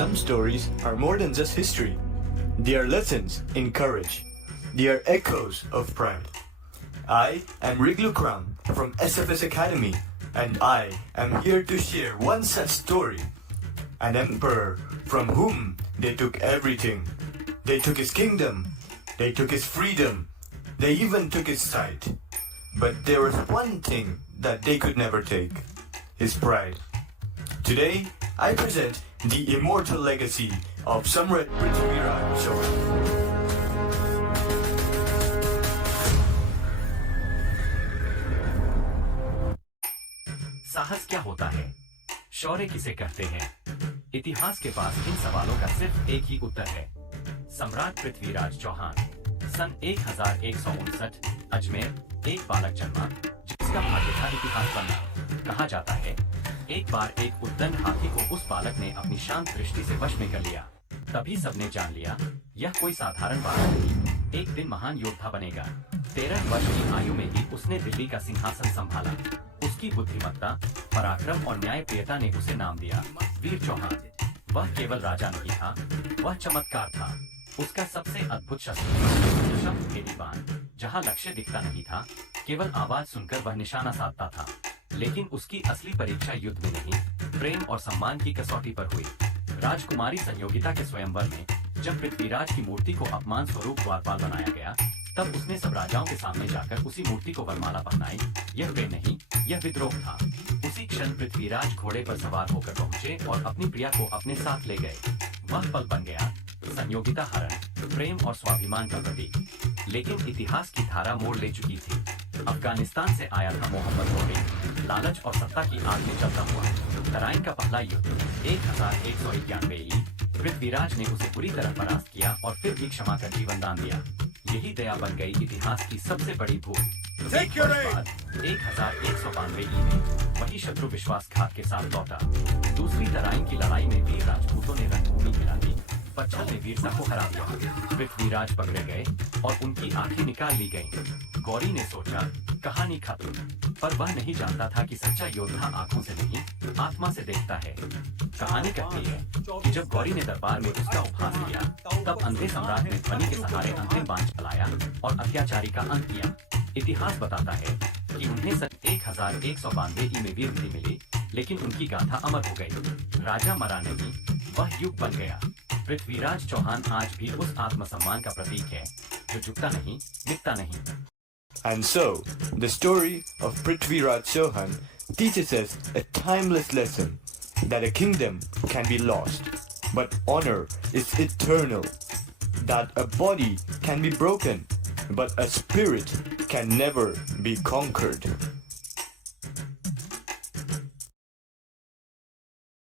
some stories are more than just history. They are lessons in courage. They are echoes of pride. I am Riglu Kram from SFS Academy, and I am here to share one such story. An emperor from whom they took everything. They took his kingdom. They took his freedom. They even took his sight. But there was one thing that they could never take: his pride. Today, I present the immortal legacy of Samrat Prithviraj Chauhan. साहस क्या होता है? शौर्य किसे कहते हैं? इतिहास के पास इन सवालों का सिर्फ एक ही उत्तर है। सम्राट पृथ्वीराज चौहान सन 1159 अजमेर, एक बालक जन्मा जिसका भाग्य था इतिहास बनना। कहा जाता है एक बार एक उद्दंड हाथी को उस बालक ने अपनी शांत दृष्टि से वश में कर लिया। तभी सबने जान लिया यह कोई साधारण बालक नहीं, एक दिन महान योद्धा बनेगा। 13 वर्ष की आयु में ही उसने दिल्ली का सिंहासन संभाला। उसकी बुद्धिमत्ता, पराक्रम और न्यायप्रियता ने उसे नाम दिया वीर चौहान। वह केवल राजा नहीं था, वह चमत्कार था। उसका सबसे अद्भुत शस्त्र शब्द भेदी बाण, जहाँ लक्ष्य दिखता नहीं था, केवल आवाज सुनकर वह निशाना साधता था। लेकिन उसकी असली परीक्षा युद्ध में नहीं, प्रेम और सम्मान की कसौटी पर हुई। राजकुमारी संयोगिता के स्वयंवर में जब पृथ्वीराज की मूर्ति को अपमान स्वरूप द्वारपाल बनाया गया, तब उसने सब राजाओं के सामने जाकर उसी मूर्ति को वरमाला पहनाई। यह प्रेम नहीं, यह विद्रोह था। उसी क्षण पृथ्वीराज घोड़े पर सवार होकर पहुंचे और अपनी प्रिया को अपने साथ ले गए। वह पल बन गया संयोगिता हरण, प्रेम और स्वाभिमान का प्रतीक। लेकिन इतिहास की धारा मोड़ ले चुकी थी। अफगानिस्तान से आया था मोहम्मद घोड़े, लालच और सत्ता की आग में जलता हुआ। तराइन का पहला युद्ध 1191 पृथ्वीराज ने उसे बुरी तरह परास्त किया और फिर भी क्षमा कर जीवन दान दिया। यही दया बन गई इतिहास की सबसे बड़ी भूल। 1192 में वही शत्रु विश्वासघात के साथ लौटा। दूसरी तराइन की लड़ाई में वीर राजपूतों ने रणभूमि हिला दी। पच्छल ने वीरता को हरा दिया। पृथ्वीराज पकड़े गए और उनकी आंखें निकाल ली गईं। गौरी ने सोचा कहानी खत्म, पर वह नहीं जानता था कि सच्चा योद्धा आंखों से नहीं, आत्मा से देखता है। कहानी कहती है कि जब गौरी ने दरबार में उसका उपहास किया, तब अंधे सम्राट ने ध्वनि के सहारे अंतिम बाण चलाया और अत्याचारी का अंत किया। इतिहास बताता है कि उन्हें सन 1192 में वीरगति मिली, लेकिन उनकी गाथा अमर हो गई। राजा मरा नहीं, वह युग बन गया। पृथ्वीराज चौहान आज भी उस आत्मसम्मान का प्रतीक है जो झुकता नहीं, मिटता नहीं। And so, the story of Prithviraj Chauhan teaches us a timeless lesson that a kingdom can be lost, but honor is eternal. That a body can be broken, but a spirit can never be conquered.